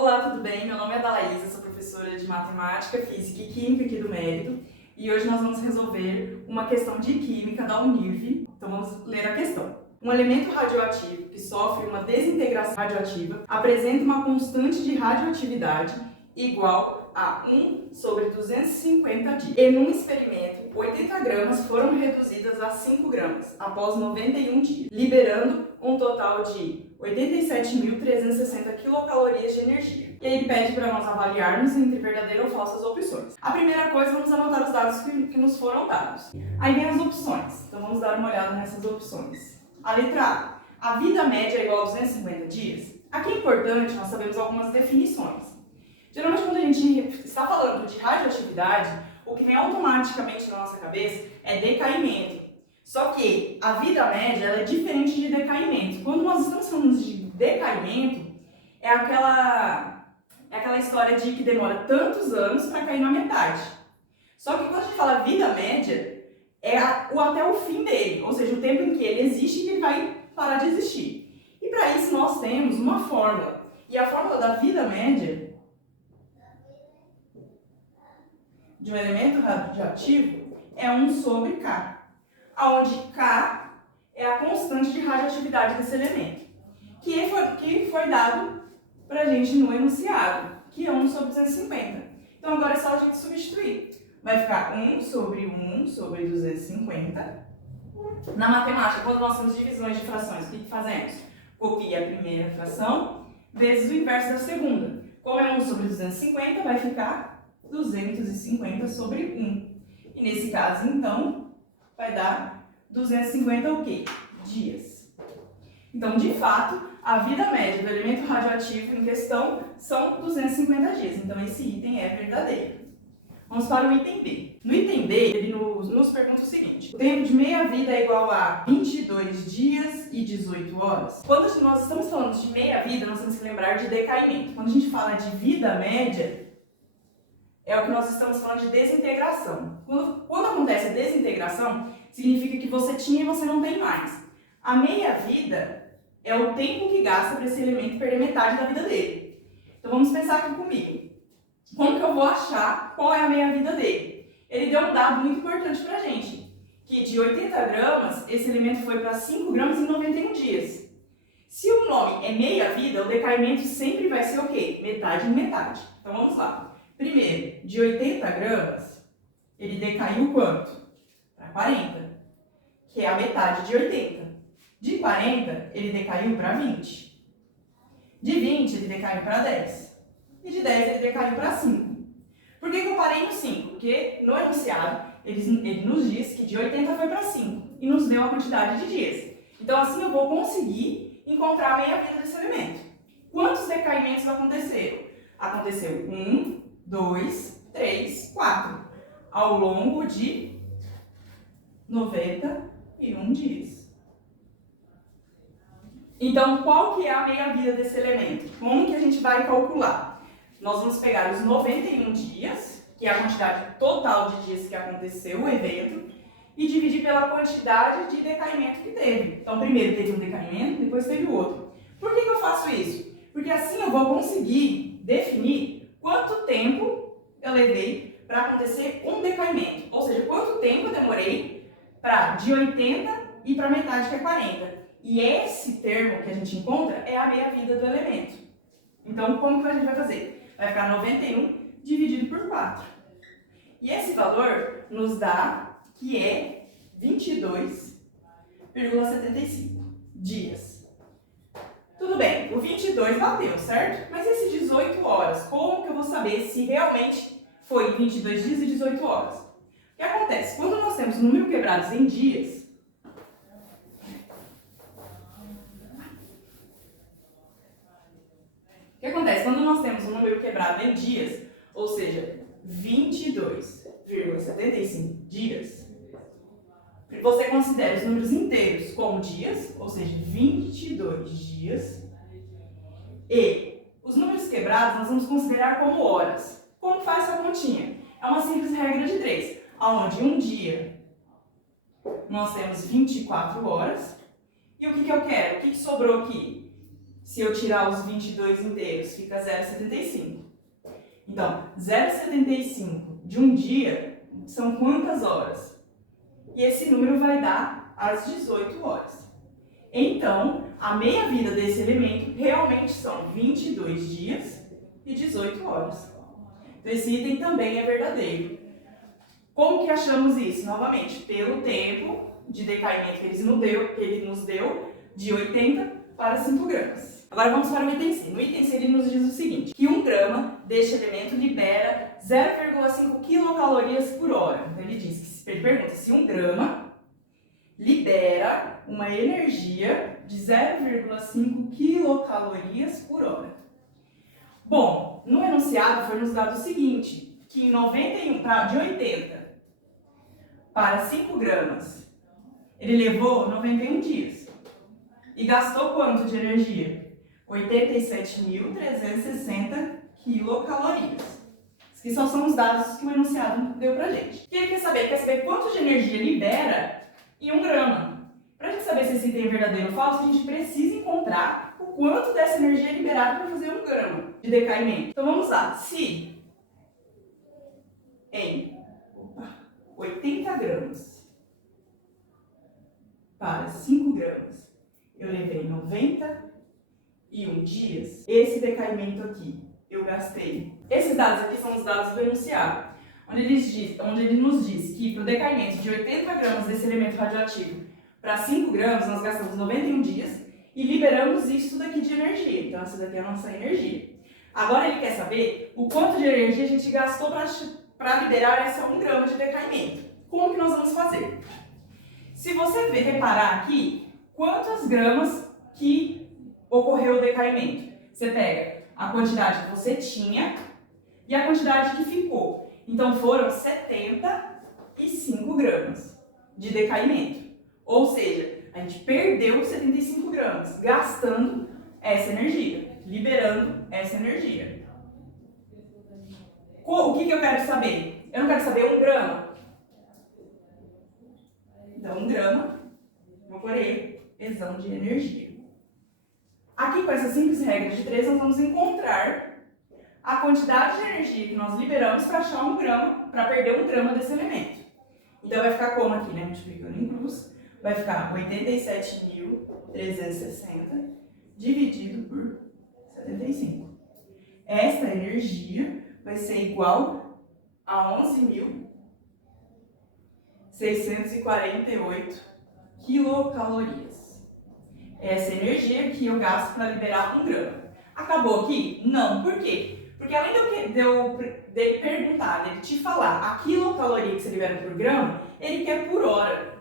Olá, tudo bem? Meu nome é Dalaísa, sou professora de Matemática, Física e Química aqui do Mérito e hoje nós vamos resolver uma questão de Química da Unirv. Então vamos ler a questão. Um elemento radioativo que sofre uma desintegração radioativa apresenta uma constante de radioatividade igual a 1 sobre 250 dias. E num experimento, 80 gramas foram reduzidas a 5 gramas após 91 dias, liberando um total de 87.360 quilocalorias de energia. E aí ele pede para nós avaliarmos entre verdadeira ou falsas opções. A primeira coisa, vamos anotar os dados que nos foram dados. Aí vem as opções, então vamos dar uma olhada nessas opções. A letra A vida média é igual a 250 dias. Aqui é importante, nós sabemos algumas definições. Geralmente quando a gente está falando de radioatividade, o que vem automaticamente na nossa cabeça é decaimento. Só que a vida média ela é diferente de decaimento. Quando nós estamos falando de decaimento, é aquela história de que demora tantos anos para cair na metade. Só que quando a gente fala vida média, é até o fim dele, ou seja, o tempo em que ele existe e que ele vai parar de existir. E para isso nós temos uma fórmula. E a fórmula da vida média de um elemento radioativo é 1 sobre K, onde K é a constante de radioatividade desse elemento, que foi dado para a gente no enunciado, que é 1 sobre 250. Então agora é só a gente substituir. Vai ficar 1 sobre 250. Na matemática, quando nós temos divisões de frações, o que fazemos? Copia a primeira fração vezes o inverso da segunda. Como é 1 sobre 250, vai ficar 250 sobre 1. E nesse caso, então, vai dar 250 o quê? Dias. Então, de fato, a vida média do elemento radioativo em questão são 250 dias. Então, esse item é verdadeiro. Vamos para o item B. No item B, ele nos pergunta o seguinte: o tempo de meia-vida é igual a 22 dias e 18 horas? Quando nós estamos falando de meia-vida, nós temos que lembrar de decaimento. Quando a gente fala de vida média, é o que nós estamos falando de desintegração. Quando acontece a desintegração, significa que você tinha e você não tem mais. A meia-vida é o tempo que gasta para esse elemento perder metade da vida dele. Então vamos pensar aqui comigo. Como que eu vou achar qual é a meia-vida dele? Ele deu um dado muito importante para a gente, que de 80 gramas, esse elemento foi para 5 gramas em 91 dias. Se o nome é meia-vida, o decaimento sempre vai ser o quê? Metade em metade. Então vamos lá. Primeiro, de 80 gramas, ele decaiu quanto? Para 40, que é a metade de 80. De 40, ele decaiu para 20. De 20, ele decaiu para 10. E de 10, ele decaiu para 5. Por que eu parei no 5? Porque no enunciado, ele nos diz que de 80 foi para 5 e nos deu a quantidade de dias. Então, assim eu vou conseguir encontrar a meia-vida desse elemento. Quantos decaimentos aconteceram? Aconteceu 1, 2, 3, 4, ao longo de 91 dias. Então, qual que é a meia-vida desse elemento? Como que a gente vai calcular? Nós vamos pegar os 91 dias, que é a quantidade total de dias que aconteceu o evento, e dividir pela quantidade de decaimento que teve. Então, primeiro teve um decaimento, depois teve o outro. Por que eu faço isso? Porque assim eu vou conseguir definir quanto tempo eu levei para acontecer um decaimento. Ou seja, quanto tempo eu demorei de 80 e para metade, que é 40. E esse termo que a gente encontra é a meia-vida do elemento. Então, como que a gente vai fazer? Vai ficar 91 dividido por 4. E esse valor nos dá que é 22,75 dias. Tudo bem, o 22 bateu, certo? Mas esse 18 horas, como que eu vou saber se realmente foi 22 dias e 18 horas? O que acontece? Quando nós temos número quebrados em dias, o que acontece? Quando nós temos um número quebrado em dias, ou seja, 22,75 dias, você considera os números inteiros como dias, ou seja, 22 dias, e os números quebrados nós vamos considerar como horas. Como faz essa continha? É uma simples regra de 3, onde um dia nós temos 24 horas, e o que eu quero? O que sobrou aqui? Se eu tirar os 22 inteiros, fica 0,75. Então, 0,75 de um dia são quantas horas? E esse número vai dar as 18 horas. Então, a meia-vida desse elemento realmente são 22 dias e 18 horas. Então, esse item também é verdadeiro. Como que achamos isso? Novamente, pelo tempo de decaimento que ele nos deu, de 80 para 5 gramas. Agora vamos para o item C. No item C ele nos diz o seguinte, que 1 grama deste elemento libera 0,5 quilocalorias por hora. Então ele diz que, ele pergunta se 1 grama libera uma energia de 0,5 quilocalorias por hora. Bom, no enunciado foi nos dado o seguinte, que em 91, de 80 para 5 gramas, ele levou 91 dias. E gastou quanto de energia? 87.360 quilocalorias. Esses são os dados que o enunciado deu pra gente. O que ele quer saber? Ele quer saber quanto de energia libera em 1 grama. Pra gente saber se esse item é verdadeiro ou falso, a gente precisa encontrar o quanto dessa energia é liberada para fazer 1 grama de decaimento. Então vamos lá. Se em 80 gramas para 5 gramas eu levei 91 dias, esse decaimento aqui eu gastei. Esses dados aqui são os dados do enunciado, onde ele nos diz que para o decaimento de 80 gramas desse elemento radioativo para 5 gramas nós gastamos 91 dias e liberamos isso daqui de energia. Então essa daqui é a nossa energia. Agora ele quer saber o quanto de energia a gente gastou para liberar essa 1 grama de decaimento. Como que nós vamos fazer? Se você reparar aqui, quantas gramas que ocorreu o decaimento? Você pega a quantidade que você tinha e a quantidade que ficou. Então foram 75 gramas de decaimento. Ou seja, a gente perdeu 75 gramas, gastando essa energia, liberando essa energia. O que eu quero saber? Eu não quero saber 1 grama. Então, 1 grama, vou pôr aí, exão de energia. Aqui, com essa simples regra de 3, nós vamos encontrar a quantidade de energia que nós liberamos para achar 1 grama, para perder 1 grama desse elemento. Então, vai ficar como aqui, né? Multiplicando em cruz, vai ficar 87.360 dividido por 75. Esta energia vai ser igual a 11.648 quilocalorias. Essa energia que eu gasto para liberar 1 grama. Acabou aqui? Não. Por quê? Porque além de eu perguntar, de te falar a quilocaloria que você libera por grama, ele quer por hora.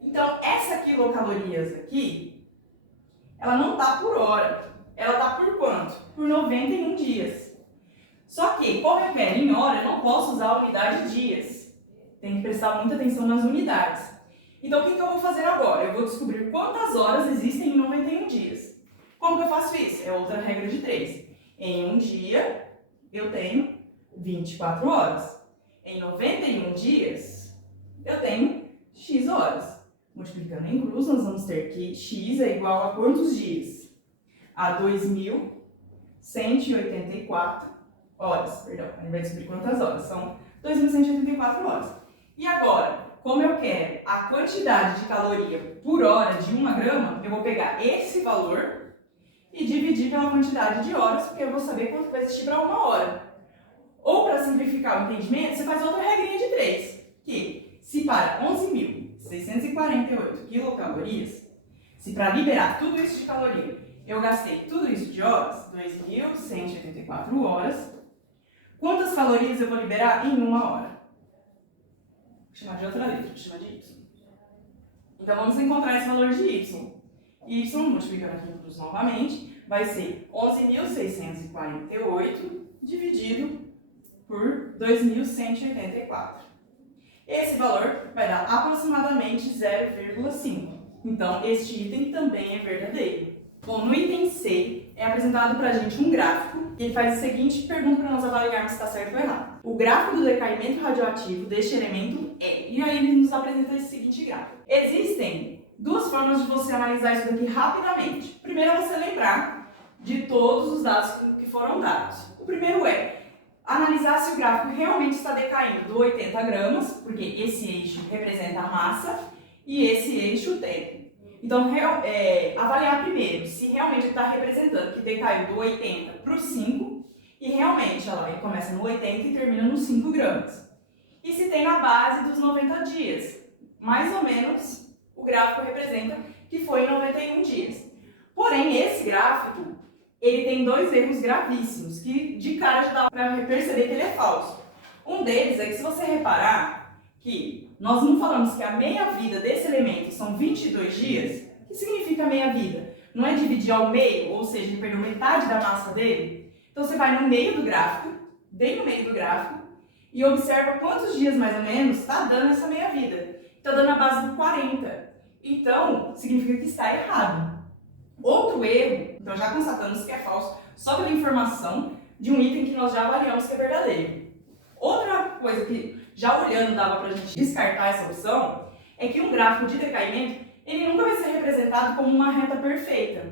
Então, essa quilocalorias aqui, ela não está por hora. Ela está por quanto? Por 91 dias. Só que, como eu quero em hora, eu não posso usar a unidade de dias. Tem que prestar muita atenção nas unidades. Então, o que eu vou fazer agora? Eu vou descobrir quantas horas existem em 91 dias. Como que eu faço isso? É outra regra de 3. Em um dia, eu tenho 24 horas. Em 91 dias, eu tenho X horas. Multiplicando em cruz, nós vamos ter que X é igual a quantos dias? A 2.184 horas. Perdão, a gente vai descobrir quantas horas. São 2.184 horas. E agora, como eu quero a quantidade de caloria por hora de 1 grama, eu vou pegar esse valor e dividir pela quantidade de horas, porque eu vou saber quanto vai existir para 1 hora. Ou, para simplificar o entendimento, você faz outra regrinha de 3, que se para 11.648 quilocalorias, se para liberar tudo isso de caloria, eu gastei tudo isso de horas, 2.184 horas, quantas calorias eu vou liberar em 1 hora? Vou chamar de outra letra, vou chamar de Y. Então, vamos encontrar esse valor de Y. Y, multiplicando aqui em cruz novamente, vai ser 11.648 dividido por 2.184. Esse valor vai dar aproximadamente 0,5. Então, este item também é verdadeiro. Bom, no item C é apresentado para a gente um gráfico e ele faz a seguinte pergunta para nós avaliarmos se está certo ou errado. O gráfico do decaimento radioativo deste elemento é... E aí ele nos apresenta esse seguinte gráfico. Existem 2 formas de você analisar isso daqui rapidamente. Primeiro é você lembrar de todos os dados que foram dados. O primeiro é analisar se o gráfico realmente está decaindo do 80 gramas, porque esse eixo representa a massa e esse eixo o tempo. Então, avaliar primeiro se realmente está representando que decaiu do 80 para o 5 e realmente ele começa no 80 e termina nos 5 gramas. E se tem na base dos 90 dias, mais ou menos o gráfico representa que foi em 91 dias. Porém, esse gráfico ele tem dois erros gravíssimos que de cara já dá para perceber que ele é falso. Um deles é que se você reparar que nós não falamos que a meia-vida desse elemento são 22 dias, o que significa meia-vida? Não é dividir ao meio, ou seja, ele perdeu metade da massa dele? Então você vai no meio do gráfico, bem no meio do gráfico, e observa quantos dias mais ou menos está dando essa meia-vida. Está dando a base do 40. Então, significa que está errado. Outro erro, então já constatamos que é falso, só pela informação de um item que nós já avaliamos que é verdadeiro. Outra coisa que, já olhando, dava para a gente descartar essa opção, é que um gráfico de decaimento, ele nunca vai ser representado como uma reta perfeita.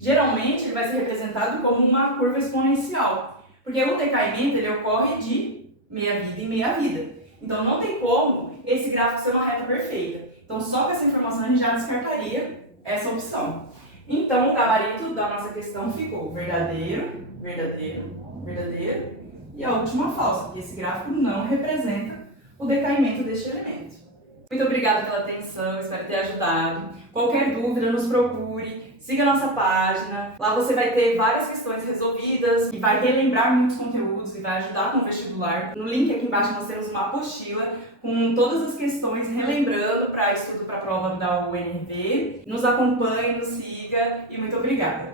Geralmente, ele vai ser representado como uma curva exponencial, porque o decaimento ele ocorre de meia-vida em meia-vida. Então, não tem como esse gráfico ser uma reta perfeita. Então, só com essa informação, a gente já descartaria essa opção. Então, o gabarito da nossa questão ficou verdadeiro, verdadeiro, verdadeiro e a última falsa, porque esse gráfico não representa o decaimento deste elemento. Muito obrigada pela atenção, espero ter ajudado. Qualquer dúvida, nos procure, siga a nossa página. Lá você vai ter várias questões resolvidas e vai relembrar muitos conteúdos e vai ajudar com o vestibular. No link aqui embaixo nós temos uma apostila com todas as questões relembrando para estudo para a prova da UNRV. Nos acompanhe, nos siga e muito obrigada!